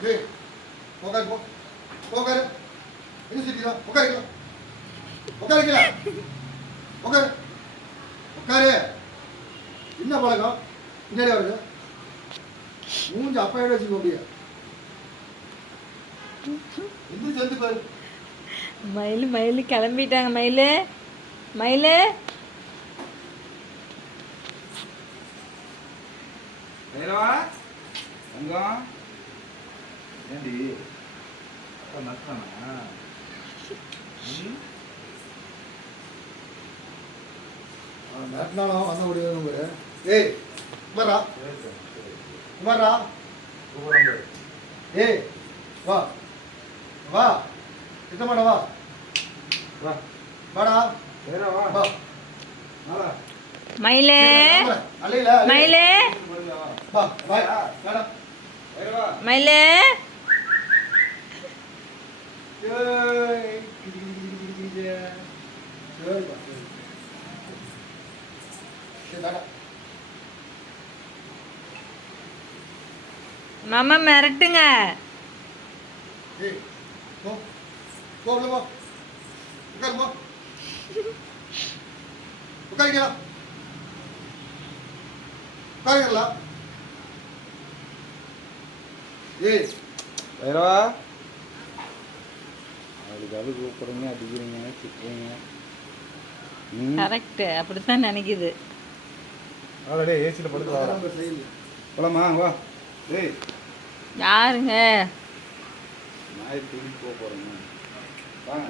டேய் உட்காரு போ உட்காரு என்ன சிட்டிடா உட்காரு உட்காருங்களா உட்காரு உட்காரு என்ன பழக்கம் பின்னாடி வருது மூஞ்சி அப்பையோட வச்சுக்க முடியாது எந்திரிச்சு வந்து பாரு மயில் மயில் கிளம்பிட்டாங்க மயில் மயில் வேறவா தங்கம் ஏண்டி அப்பா நட்டானா நட்டினாலும் வந்த முடியாது ஏய் குமாரா குமாரா ஏய் வா வா கிட்டமாடா வா வா வாடா வேறவா வா வாடா மயிலே அல்லைல மயிலே வா வா வாடா வேறவா மயிலே ஏய் சரி வா சரி வாடா மாமா மிரட்டுங்க ஏய் போ போ உள்ள போ உட்காரு போ உட்காருங்களா உட்காருங்களா ஏய் வேறவா அதுக்காக கூப்பிடுறீங்க அடிக்கிறீங்க திட்டுறீங்க கரெக்டு அப்படித்தான் நினைக்குது ஆல்ரெடி ஏசியில் படுத்து வர போலாமா வா டேய் யாருங்க நாய் தூக்கி போக போகிறேங்க வாங்க